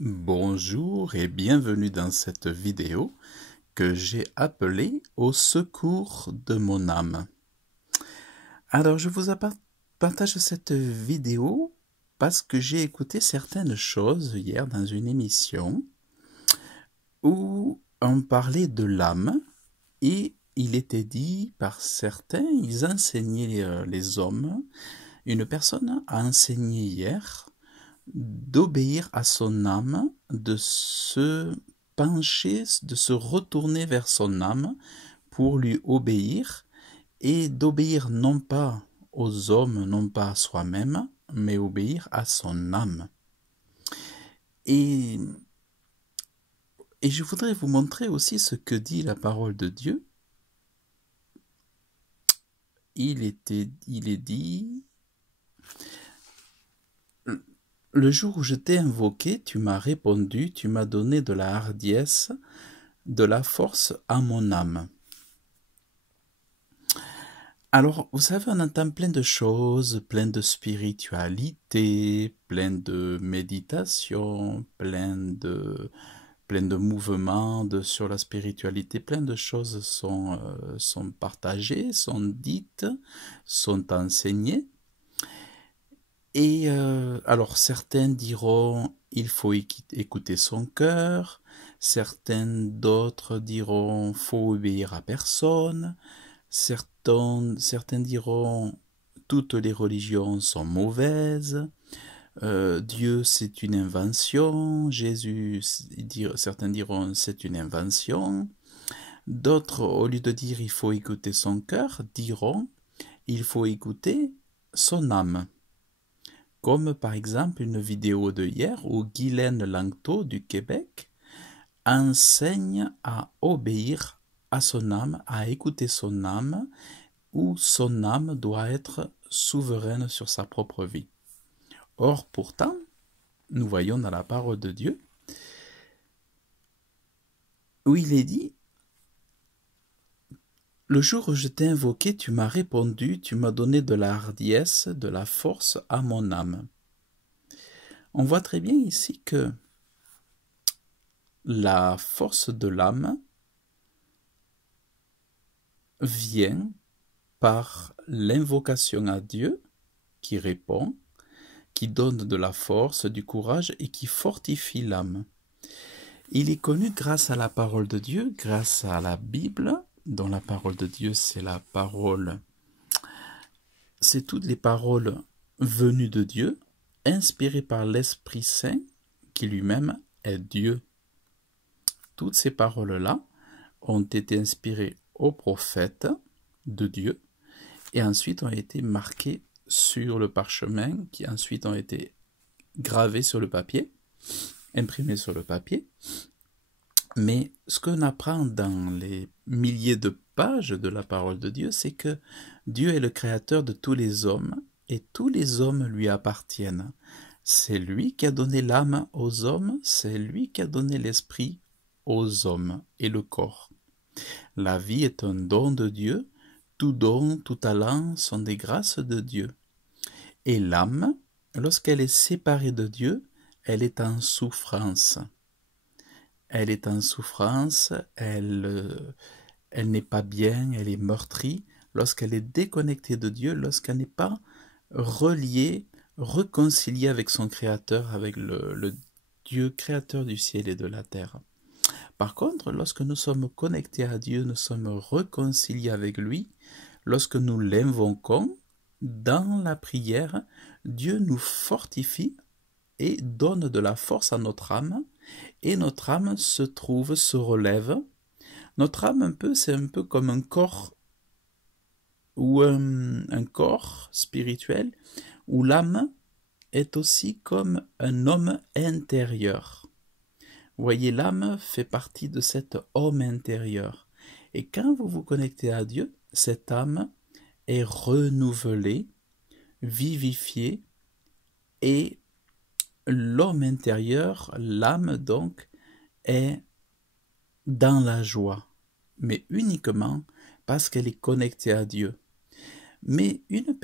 Bonjour et bienvenue dans cette vidéo que j'ai appelée Au secours de mon âme. Alors je vous partage cette vidéo parce que j'ai écouté certaines choses hier dans une émission où on parlait de l'âme et il était dit par certains, ils enseignaient les hommes, une personne a enseigné hier d'obéir à son âme, de se pencher, de se retourner vers son âme pour lui obéir et d'obéir non pas aux hommes, non pas à soi-même, mais obéir à son âme. Et, et je voudrais vous montrer aussi ce que dit la parole de Dieu. Il est dit: le jour où je t'ai invoqué, tu m'as répondu, tu m'as donné de la hardiesse, de la force à mon âme. Alors, vous savez, on entend plein de choses, plein de spiritualité, plein de méditation, plein de mouvements sur la spiritualité, plein de choses sont partagées, sont dites, sont enseignées. Et alors, certains diront, il faut écouter son cœur, d'autres diront, faut obéir à personne. Certains diront toutes les religions sont mauvaises, Dieu c'est une invention, certains diront c'est une invention, d'autres au lieu de dire il faut écouter son cœur, diront il faut écouter son âme. Comme par exemple une vidéo de hier où Guylaine Langto du Québec enseigne à obéir à son âme, à écouter son âme, où son âme doit être souveraine sur sa propre vie. Or, pourtant, nous voyons dans la parole de Dieu, où il est dit: le jour où je t'ai invoqué, tu m'as répondu, tu m'as donné de la hardiesse, de la force à mon âme. On voit très bien ici que la force de l'âme vient par l'invocation à Dieu qui répond, qui donne de la force, du courage et qui fortifie l'âme. Il est connu grâce à la parole de Dieu, grâce à la Bible, dont la parole de Dieu c'est toutes les paroles venues de Dieu, inspirées par l'Esprit Saint, qui lui-même est Dieu. Toutes ces paroles-là ont été inspirées aux prophètes de Dieu et ensuite ont été marquées sur le parchemin, qui ensuite ont été gravées sur le papier, imprimées sur le papier. Mais ce qu'on apprend dans les milliers de pages de la parole de Dieu, c'est que Dieu est le créateur de tous les hommes et tous les hommes lui appartiennent. C'est lui qui a donné l'âme aux hommes, c'est lui qui a donné l'esprit aux hommes et le corps. La vie est un don de Dieu, tout don, tout talent sont des grâces de Dieu. Et l'âme, lorsqu'elle est séparée de Dieu, elle est en souffrance. Elle est en souffrance, elle n'est pas bien, elle est meurtrie lorsqu'elle est déconnectée de Dieu, lorsqu'elle n'est pas reliée, réconciliée avec son Créateur, avec le Dieu créateur du ciel et de la terre. Par contre, lorsque nous sommes connectés à Dieu, nous sommes réconciliés avec lui, lorsque nous l'invoquons, dans la prière, Dieu nous fortifie et donne de la force à notre âme, et notre âme se relève. Notre âme, c'est un peu comme un corps, ou un corps spirituel, où l'âme est aussi comme un homme intérieur. Vous voyez, l'âme fait partie de cet homme intérieur. Et quand vous vous connectez à Dieu, cette âme est renouvelée, vivifiée, et l'homme intérieur, l'âme donc, est dans la joie, mais uniquement parce qu'elle est connectée à Dieu. Mais une autre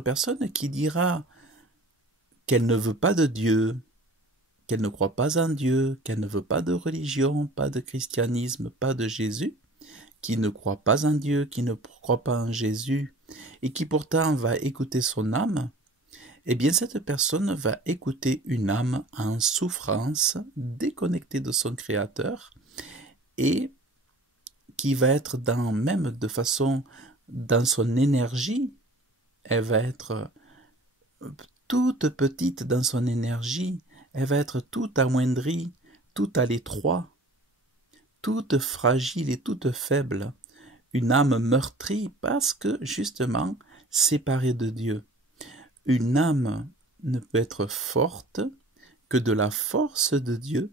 personne qui dira qu'elle ne veut pas de Dieu, qu'elle ne croit pas en Dieu, qu'elle ne veut pas de religion, pas de christianisme, pas de Jésus, qui ne croit pas en Dieu, qui ne croit pas en Jésus, et qui pourtant va écouter son âme, eh bien cette personne va écouter une âme en souffrance, déconnectée de son Créateur, et qui va être même de façon, dans son énergie, elle va être toute petite dans son énergie, elle va être toute amoindrie, toute à l'étroit, toute fragile et toute faible, une âme meurtrie parce que justement séparée de Dieu. Une âme ne peut être forte que de la force de Dieu,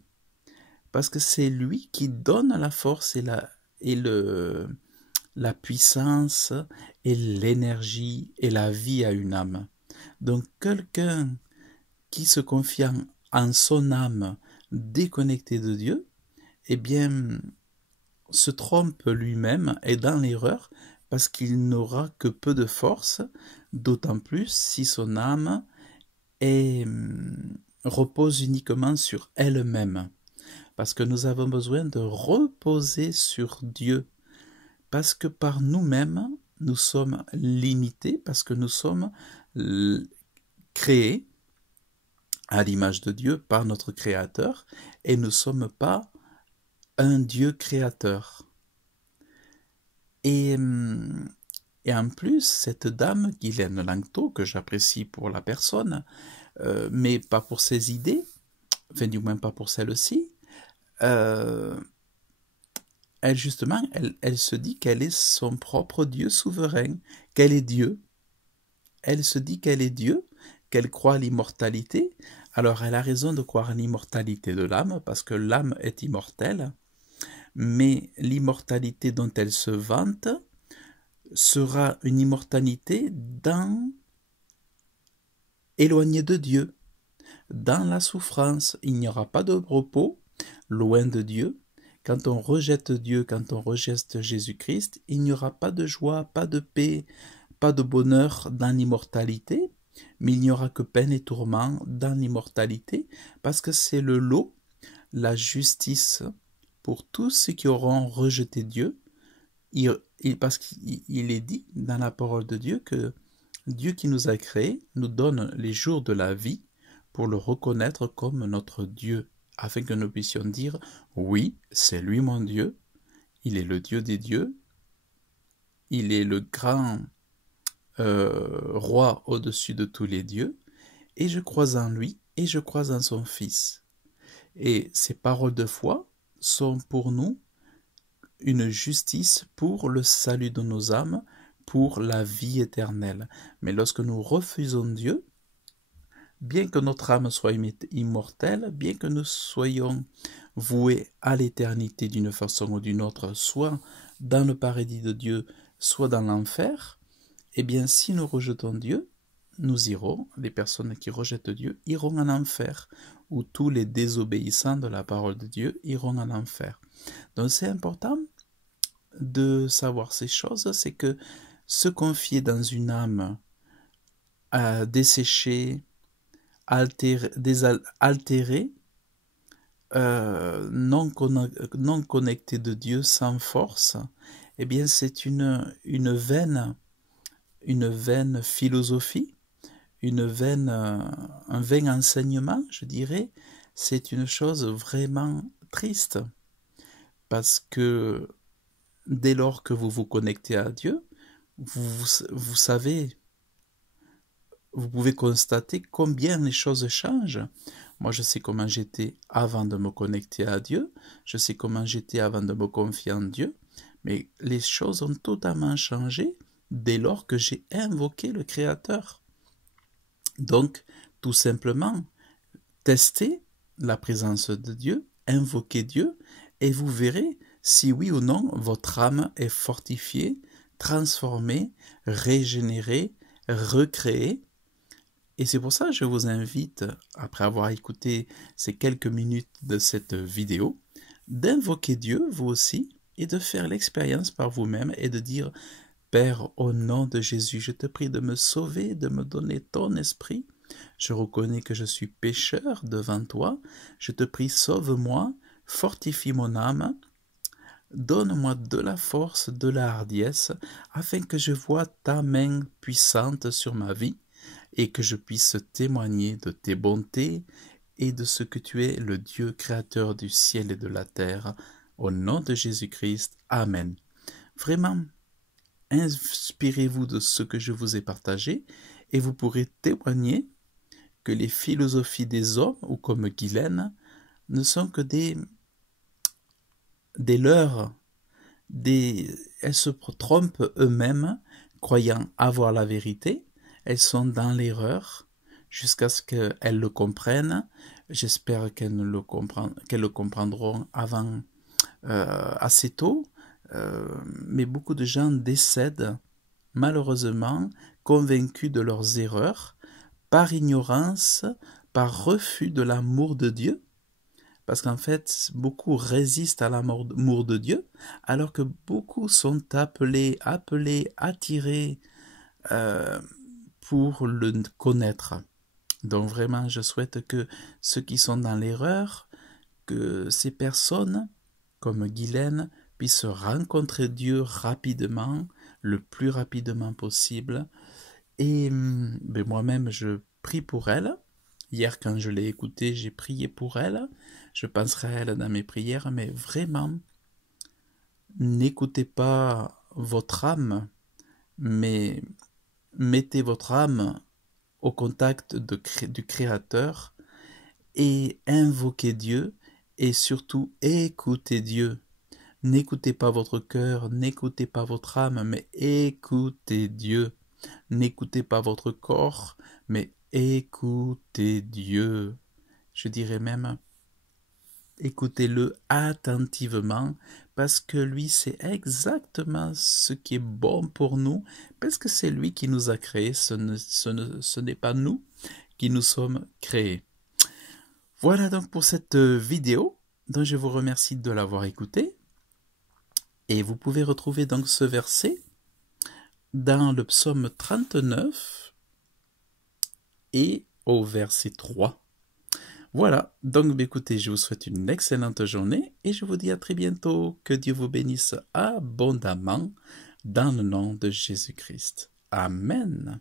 parce que c'est lui qui donne la force et la puissance et l'énergie et la vie à une âme. Donc quelqu'un qui se confie en son âme déconnectée de Dieu, eh bien, se trompe lui-même, est dans l'erreur, parce qu'il n'aura que peu de force, d'autant plus si son âme repose uniquement sur elle-même. Parce que nous avons besoin de reposer sur Dieu. Parce que par nous-mêmes, nous sommes limités, parce que nous sommes créés à l'image de Dieu par notre Créateur, et nous ne sommes pas un Dieu créateur. Et en plus, cette dame, Guylaine Langto, que j'apprécie pour la personne, mais pas pour ses idées, enfin du moins pas pour celle-ci, elle justement, elle se dit qu'elle est son propre Dieu souverain, qu'elle est Dieu. Elle se dit qu'elle est Dieu, qu'elle croit à l'immortalité. Alors elle a raison de croire à l'immortalité de l'âme, parce que l'âme est immortelle, mais l'immortalité dont elle se vante sera une immortalité éloignée de Dieu, dans la souffrance. Il n'y aura pas de repos, loin de Dieu. Quand on rejette Dieu, quand on rejette Jésus-Christ, il n'y aura pas de joie, pas de paix, pas de bonheur dans l'immortalité, mais il n'y aura que peine et tourment dans l'immortalité, parce que c'est le lot, la justice pour tous ceux qui auront rejeté Dieu, parce qu'il est dit dans la parole de Dieu que Dieu qui nous a créés nous donne les jours de la vie pour le reconnaître comme notre Dieu, afin que nous puissions dire « Oui, c'est lui mon Dieu, il est le Dieu des dieux, il est le grand roi au-dessus de tous les dieux, et je crois en lui, et je crois en son Fils. » Et ces paroles de foi sont pour nous une justice pour le salut de nos âmes, pour la vie éternelle. Mais lorsque nous refusons Dieu, bien que notre âme soit immortelle, bien que nous soyons voués à l'éternité d'une façon ou d'une autre, soit dans le paradis de Dieu, soit dans l'enfer, eh bien si nous rejetons Dieu, nous irons, les personnes qui rejettent Dieu, iront en enfer, où tous les désobéissants de la parole de Dieu iront en enfer. Donc c'est important de savoir ces choses, c'est que se confier dans une âme desséchée, altérée, non connectée de Dieu, sans force, eh bien c'est une vaine philosophie, un vain enseignement, je dirais. C'est une chose vraiment triste, parce que dès lors que vous vous connectez à Dieu, vous savez, vous pouvez constater combien les choses changent. Moi, je sais comment j'étais avant de me connecter à Dieu, je sais comment j'étais avant de me confier en Dieu, mais les choses ont totalement changé dès lors que j'ai invoqué le Créateur. Donc, tout simplement, testez la présence de Dieu, invoquez Dieu, et vous verrez si oui ou non votre âme est fortifiée, transformée, régénérée, recréée. Et c'est pour ça que je vous invite, après avoir écouté ces quelques minutes de cette vidéo, d'invoquer Dieu, vous aussi, et de faire l'expérience par vous-même et de dire « Père, au nom de Jésus, je te prie de me sauver, de me donner ton esprit, Je reconnais que je suis pécheur devant toi. Je te prie, sauve-moi, fortifie mon âme. Donne-moi de la force, de la hardiesse, afin que je voie ta main puissante sur ma vie et que je puisse témoigner de tes bontés et de ce que tu es, le Dieu créateur du ciel et de la terre. Au nom de Jésus-Christ. Amen. Vraiment, inspirez-vous de ce que je vous ai partagé et vous pourrez témoigner que les philosophies des hommes, ou comme Guylaine, ne sont que des leurres. Elles se trompent eux-mêmes, croyant avoir la vérité. Elles sont dans l'erreur jusqu'à ce qu'elles le comprennent. J'espère qu'elles le comprendront assez tôt. Mais beaucoup de gens décèdent, malheureusement, convaincus de leurs erreurs, par ignorance, par refus de l'amour de Dieu. Parce qu'en fait, beaucoup résistent à l'amour de Dieu, alors que beaucoup sont appelés, attirés pour le connaître. Donc vraiment, je souhaite que ceux qui sont dans l'erreur, que ces personnes, comme Guylaine, puissent rencontrer Dieu rapidement, le plus rapidement possible. Et moi-même, je prie pour elle. Hier, quand je l'ai écoutée, j'ai prié pour elle. Je penserai à elle dans mes prières, mais vraiment, n'écoutez pas votre âme, mais mettez votre âme au contact du Créateur et invoquez Dieu et surtout écoutez Dieu. N'écoutez pas votre cœur, n'écoutez pas votre âme, mais écoutez Dieu. N'écoutez pas votre corps, mais écoutez Dieu. Je dirais même, écoutez-le attentivement, parce que lui sait exactement ce qui est bon pour nous, parce que c'est lui qui nous a créés, ce n'est pas nous qui nous sommes créés. Voilà donc pour cette vidéo, dont je vous remercie de l'avoir écoutée. Et vous pouvez retrouver donc ce verset dans le psaume 39 et au verset 3. Voilà, donc écoutez, je vous souhaite une excellente journée et je vous dis à très bientôt. Que Dieu vous bénisse abondamment dans le nom de Jésus-Christ. Amen.